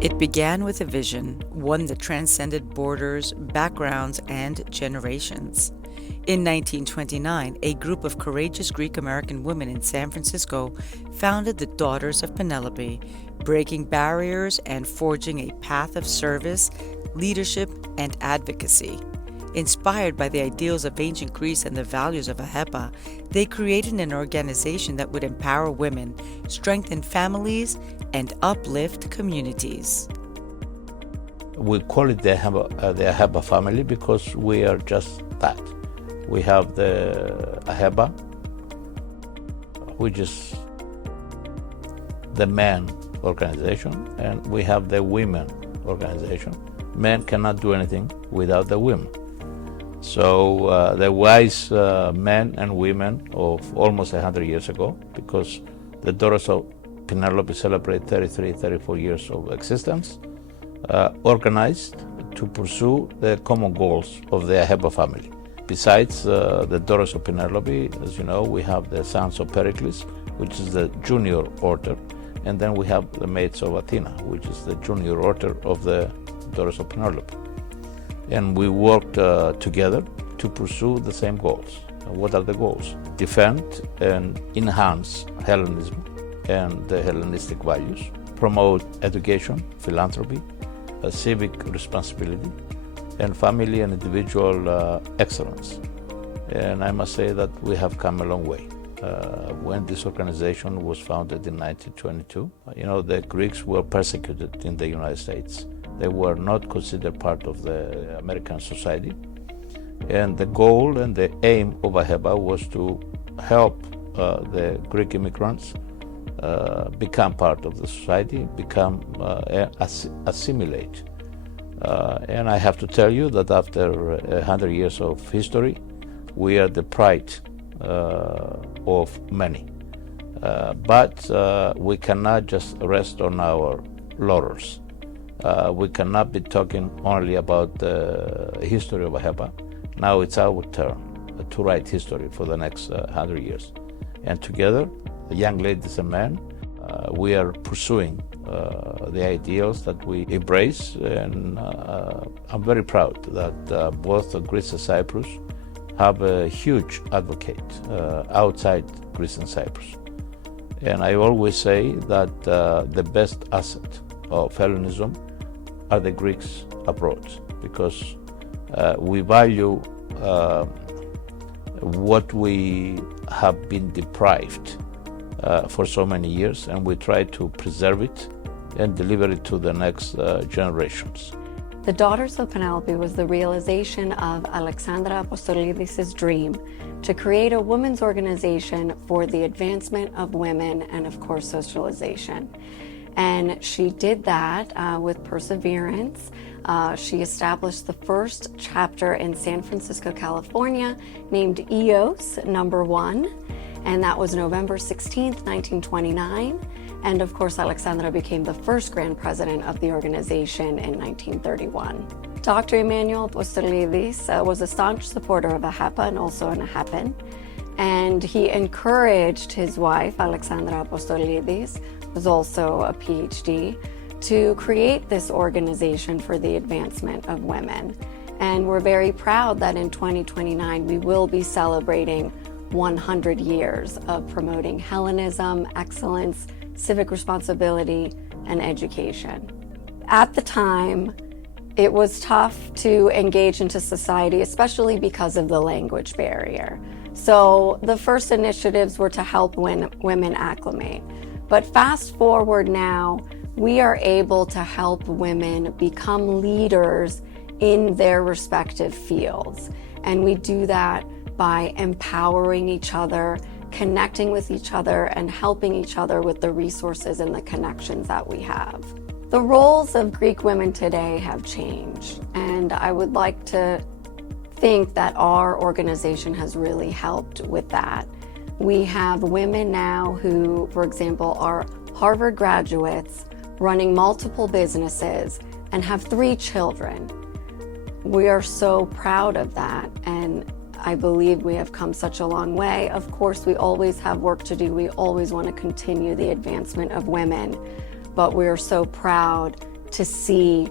It began with a vision, one that transcended borders, backgrounds, and generations. In 1929, a group of courageous Greek-American women in San Francisco founded the Daughters of Penelope, breaking barriers and forging a path of service, leadership, and advocacy. Inspired by the ideals of ancient Greece and the values of AHEPA, they created an organization that would empower women, strengthen families, and uplift communities. We call it the AHEPA family because we are just that. We have the AHEPA, which is the man organization, and we have the women organization. Men cannot do anything without the women. So the wise men and women of almost 100 years ago, because the Daughters of Penelope celebrate 34 years of existence, organized to pursue the common goals of the AHEPA family. Besides the Daughters of Penelope, as you know, we have the Sons of Pericles, which is the junior order, and then we have the Maids of Athena, which is the junior order of the Daughters of Penelope. And we worked together to pursue the same goals. What are the goals? Defend and enhance Hellenism and the Hellenistic values, promote education, philanthropy, civic responsibility, and family and individual excellence. And I must say that we have come a long way. When this organization was founded in 1922, the Greeks were persecuted in the United States. They were not considered part of the American society. And the goal and the aim of AHEPA was to help the Greek immigrants become part of the society, assimilate. And I have to tell you that after 100 years of history, we are the pride of many. But we cannot just rest on our laurels. We cannot be talking only about the history of AHEPA. Now it's our turn to write history for the next 100 years. And together, the young ladies and men, we are pursuing the ideals that we embrace. And I'm very proud that both Greece and Cyprus have a huge advocate outside Greece and Cyprus. And I always say that the best asset of Hellenism are the Greeks abroad, because we value what we have been deprived for so many years, and we try to preserve it and deliver it to the next generations. The Daughters of Penelope was the realization of Alexandra Apostolidis' dream to create a women's organization for the advancement of women and, of course, socialization. And she did that with perseverance. She established the first chapter in San Francisco, California, named EOS number 1, and that was November 16th, 1929. And of course, Alexandra became the first grand president of the organization in 1931. Dr. Emmanuel Apostolidis was a staunch supporter of AHEPA and also an AHEPan. And he encouraged his wife, Alexandra Apostolidis, who's also a PhD, to create this organization for the advancement of women. And we're very proud that in 2029, we will be celebrating 100 years of promoting Hellenism, excellence, civic responsibility, and education. At the time, it was tough to engage into society, especially because of the language barrier. So the first initiatives were to help women acclimate. But fast forward now, we are able to help women become leaders in their respective fields. And we do that by empowering each other, connecting with each other, and helping each other with the resources and the connections that we have. The roles of Greek women today have changed, and I would like to think that our organization has really helped with that. We have women now who, for example, are Harvard graduates, running multiple businesses, and have 3 children. We are so proud of that, and I believe we have come such a long way. Of course, we always have work to do. We always want to continue the advancement of women, but we are so proud to see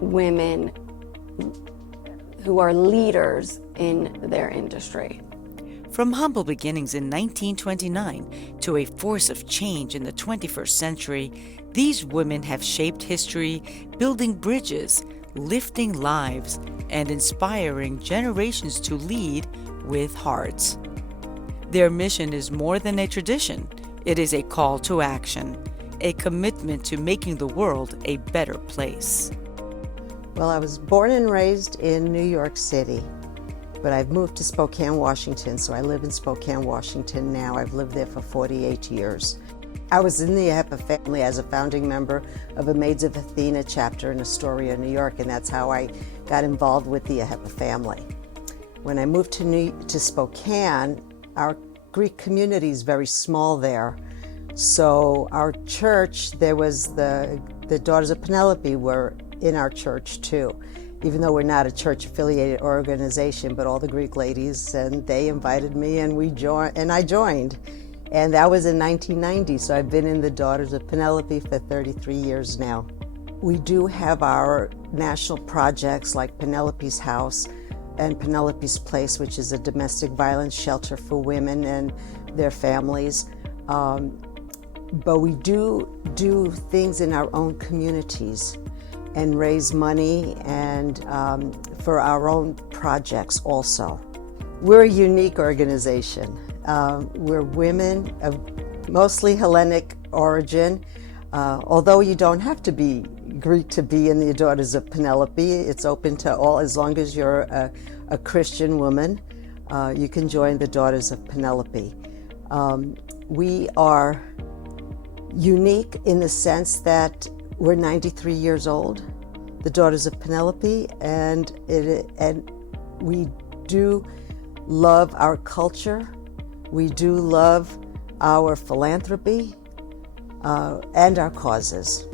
women who are leaders in their industry. From humble beginnings in 1929 to a force of change in the 21st century, these women have shaped history, building bridges, lifting lives, and inspiring generations to lead with hearts. Their mission is more than a tradition. It is a call to action, a commitment to making the world a better place. Well, I was born and raised in New York City, but I've moved to Spokane, Washington, so I live in Spokane, Washington now. I've lived there for 48 years. I was in the AHEPA family as a founding member of a Maids of Athena chapter in Astoria, New York, and that's how I got involved with the AHEPA family. When I moved to Spokane, our Greek community is very small there. So our church, there was the Daughters of Penelope were in our church too, even though we're not a church affiliated organization, but all the Greek ladies, and they invited me and I joined. And that was in 1990, so I've been in the Daughters of Penelope for 33 years now. We do have our national projects like Penelope's House and Penelope's Place, which is a domestic violence shelter for women and their families. But we do things in our own communities and raise money and for our own projects also. We're a unique organization. We're women of mostly Hellenic origin. Although you don't have to be Greek to be in the Daughters of Penelope, it's open to all. As long as you're a Christian woman, you can join the Daughters of Penelope. We are unique in the sense that we're 93 years old, the Daughters of Penelope, and we do love our culture. We do love our philanthropy and our causes.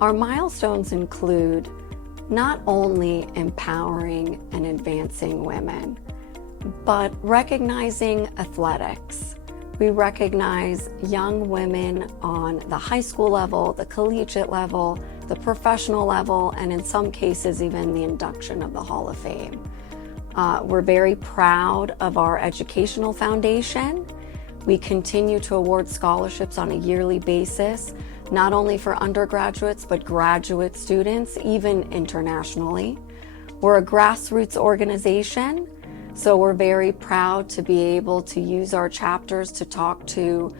Our milestones include not only empowering and advancing women, but recognizing athletics. We recognize young women on the high school level, the collegiate level, the professional level, and in some cases even the induction of the Hall of Fame. We're very proud of our educational foundation. We continue to award scholarships on a yearly basis, not only for undergraduates, but graduate students, even internationally. We're a grassroots organization, so we're very proud to be able to use our chapters to talk to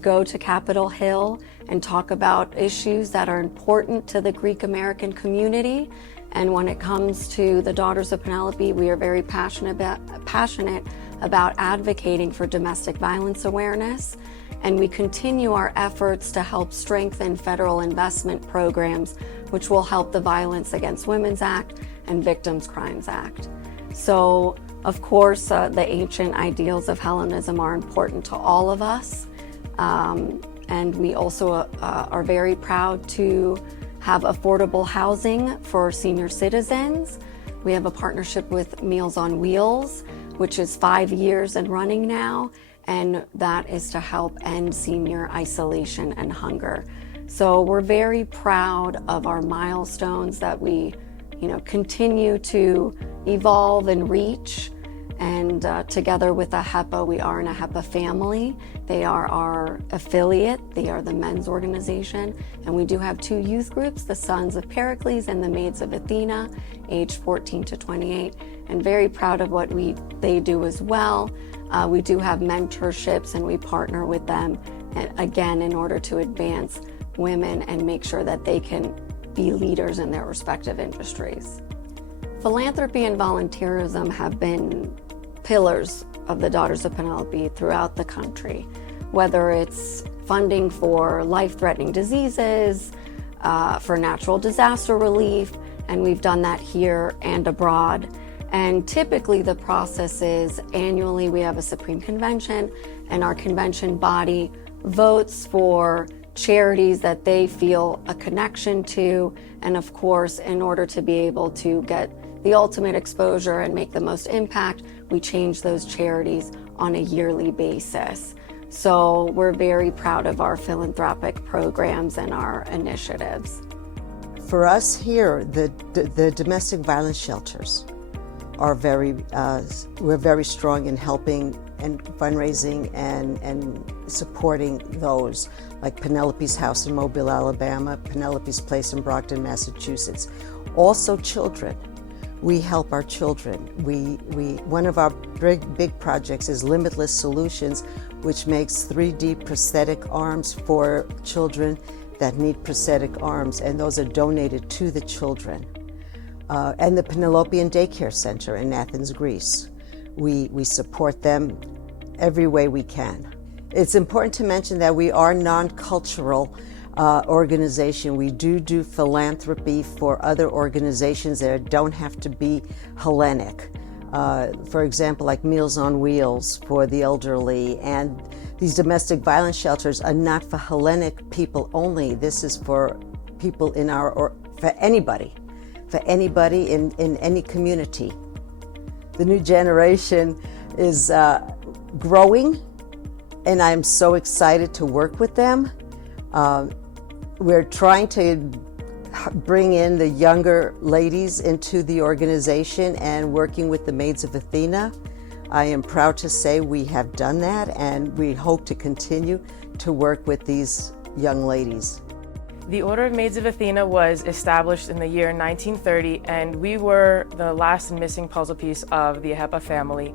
go to Capitol Hill and talk about issues that are important to the Greek American community. And when it comes to the Daughters of Penelope, we are very passionate about advocating for domestic violence awareness. And we continue our efforts to help strengthen federal investment programs, which will help the Violence Against Women's Act and Victims' Crimes Act. So, of course, the ancient ideals of Hellenism are important to all of us. And we also are very proud to have affordable housing for senior citizens. We have a partnership with Meals on Wheels, which is 5 years and running now, and that is to help end senior isolation and hunger. So we're very proud of our milestones that we, continue to evolve and reach. And together with AHEPA, we are an AHEPA family. They are our affiliate. They are the men's organization. And we do have 2 youth groups, the Sons of Pericles and the Maids of Athena, aged 14 to 28. And very proud of what they do as well. We do have mentorships and we partner with them, again, in order to advance women and make sure that they can be leaders in their respective industries. Philanthropy and volunteerism have been pillars of the Daughters of Penelope throughout the country, whether it's funding for life-threatening diseases, for natural disaster relief, and we've done that here and abroad. And typically the process is annually we have a Supreme Convention, and our convention body votes for charities that they feel a connection to, and of course, in order to be able to get the ultimate exposure and make the most impact, we change those charities on a yearly basis. So we're very proud of our philanthropic programs and our initiatives. For us here, the domestic violence shelters are we're very strong in helping and fundraising and supporting those, like Penelope's House in Mobile, Alabama, Penelope's Place in Brockton, Massachusetts. Also children. We help our children. One of our big projects is Limitless Solutions, which makes 3D prosthetic arms for children that need prosthetic arms, and those are donated to the children. And the Penelope Daycare Center in Athens, Greece. We support them every way we can. It's important to mention that we are non-cultural organization. We do philanthropy for other organizations that don't have to be Hellenic. For example, like Meals on Wheels for the elderly, and these domestic violence shelters are not for Hellenic people only. This is for people in for anybody in any community. The new generation is growing, and I'm so excited to work with them. We're trying to bring in the younger ladies into the organization and working with the Maids of Athena. I am proud to say we have done that, and we hope to continue to work with these young ladies. The Order of Maids of Athena was established in the year 1930, and we were the last and missing puzzle piece of the Ahepa family.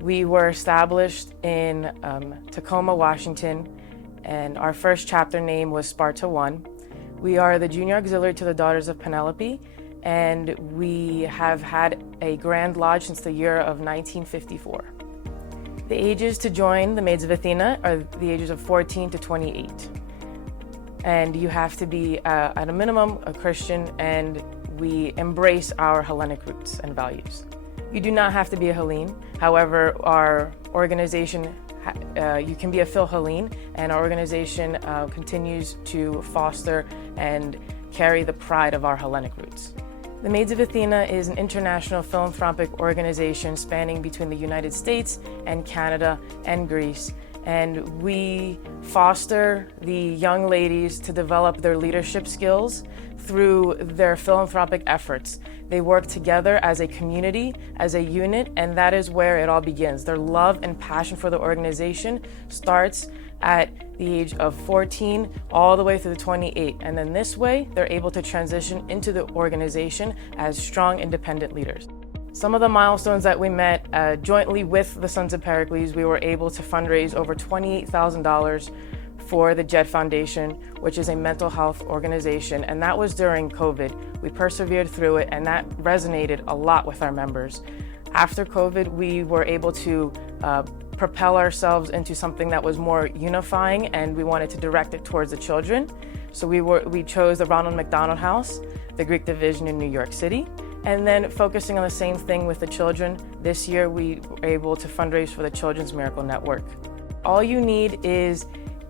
We were established in Tacoma, Washington, and our first chapter name was Sparta 1. We are the junior auxiliary to the Daughters of Penelope, and we have had a Grand Lodge since the year of 1954. The ages to join the Maids of Athena are the ages of 14 to 28. And you have to be, at a minimum, a Christian, and we embrace our Hellenic roots and values. You do not have to be a Hellene. However, our organization, you can be a Phil Hellene, and our organization continues to foster and carry the pride of our Hellenic roots. The Maids of Athena is an international philanthropic organization spanning between the United States and Canada and Greece. And we foster the young ladies to develop their leadership skills through their philanthropic efforts. They work together as a community, as a unit, and that is where it all begins. Their love and passion for the organization starts at the age of 14 all the way through the 28. And then this way, they're able to transition into the organization as strong, independent leaders. Some of the milestones that we met jointly with the Sons of Pericles, we were able to fundraise over $28,000 for the JED Foundation, which is a mental health organization, and that was during COVID. We persevered through it, and that resonated a lot with our members. After COVID, we were able to propel ourselves into something that was more unifying, and we wanted to direct it towards the children. So we chose the Ronald McDonald House, the Greek division in New York City. And then focusing on the same thing with the children, this year we were able to fundraise for the Children's Miracle Network. All you need is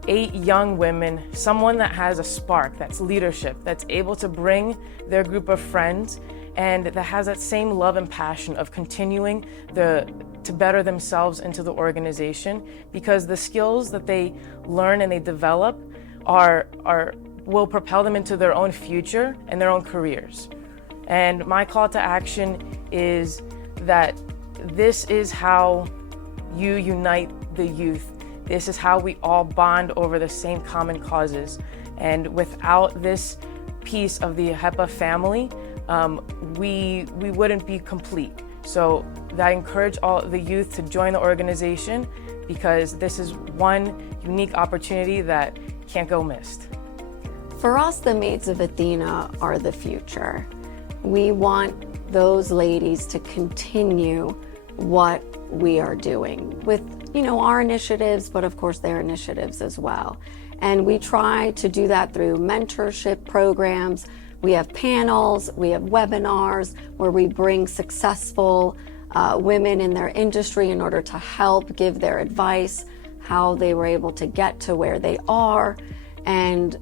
8 young women, someone that has a spark, that's leadership, that's able to bring their group of friends and that has that same love and passion of continuing to better themselves into the organization, because the skills that they learn and they develop will propel them into their own future and their own careers. And my call to action is that this is how you unite the youth. This is how we all bond over the same common causes. And without this piece of the Ahepa family, we wouldn't be complete. So I encourage all the youth to join the organization, because this is one unique opportunity that can't go missed. For us, the Maids of Athena are the future. We want those ladies to continue what we are doing with, our initiatives, but of course their initiatives as well. And we try to do that through mentorship programs. We have panels, we have webinars where we bring successful women in their industry in order to help give their advice, how they were able to get to where they are. And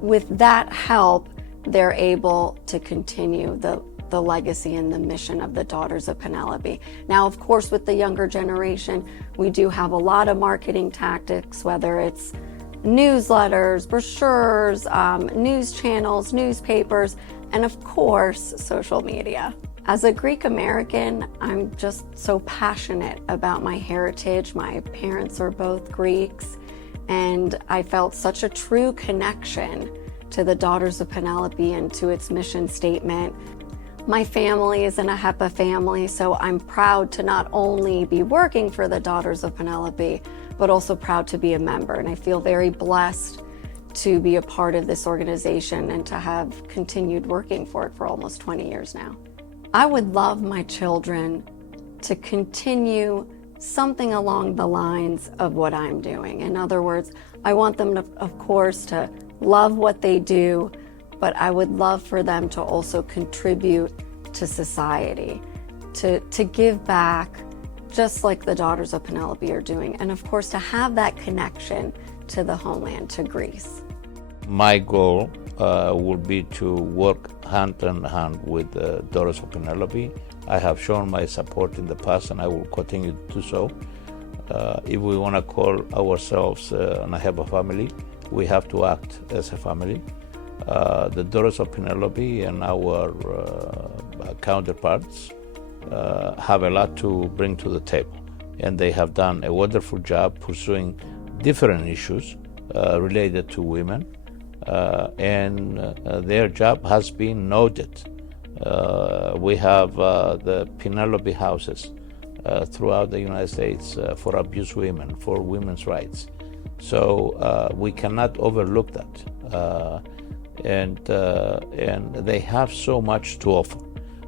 with that help, they're able to continue the legacy and the mission of the Daughters of Penelope. Now, of course, with the younger generation, we do have a lot of marketing tactics, whether it's newsletters, brochures, news channels, newspapers, and of course, social media. As a Greek American, I'm just so passionate about my heritage. My parents are both Greeks, and I felt such a true connection to the Daughters of Penelope and to its mission statement. My family is an AHEPA family, so I'm proud to not only be working for the Daughters of Penelope, but also proud to be a member. And I feel very blessed to be a part of this organization and to have continued working for it for almost 20 years now. I would love my children to continue something along the lines of what I'm doing. In other words, I want them to, of course, to love what they do, but I would love for them to also contribute to society, to give back, just like the Daughters of Penelope are doing, and of course to have that connection to the homeland, to Greece. My goal will be to work hand in hand with the Daughters of Penelope. I have shown my support in the past and I will continue to do so. If we want to call ourselves an AHEPA family, we have to act as a family. The Daughters of Penelope and our counterparts have a lot to bring to the table, and they have done a wonderful job pursuing different issues related to women, and their job has been noted. We have the Penelope houses throughout the United States for abused women, for women's rights. So we cannot overlook that. And they have so much to offer.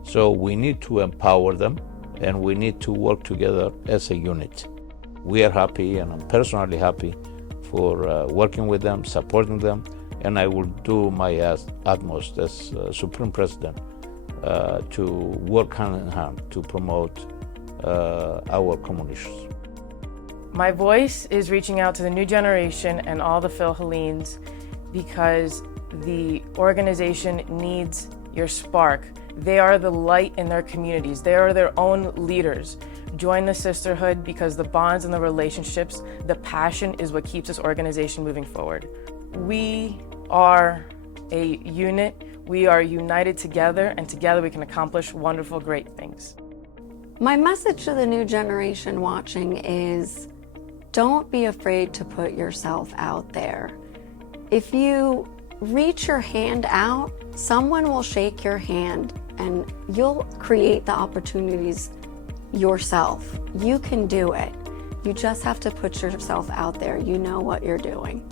So we need to empower them, and we need to work together as a unit. We are happy, and I'm personally happy for working with them, supporting them, and I will do my utmost as Supreme President to work hand in hand to promote our common issues. My voice is reaching out to the new generation and all the Phil Hellenes because the organization needs your spark. They are the light in their communities. They are their own leaders. Join the sisterhood because the bonds and the relationships, the passion is what keeps this organization moving forward. We are a unit. We are united together, and together we can accomplish wonderful, great things. My message to the new generation watching is, don't be afraid to put yourself out there. If you reach your hand out, someone will shake your hand and you'll create the opportunities yourself. You can do it. You just have to put yourself out there. You know what you're doing.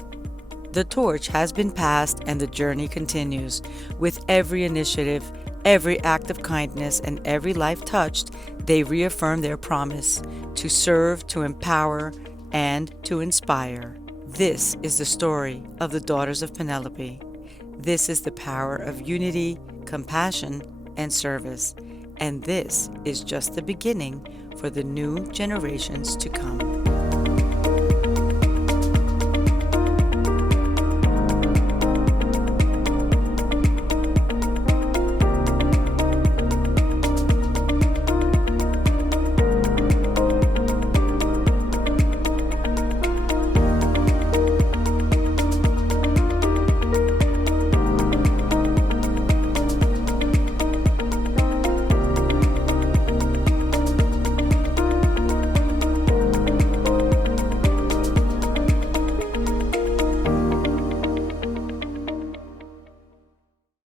The torch has been passed and the journey continues. With every initiative, every act of kindness, and every life touched, they reaffirm their promise to serve, to empower, and to inspire. This is the story of the Daughters of Penelope. This is the power of unity, compassion, and service. And this is just the beginning for the new generations to come.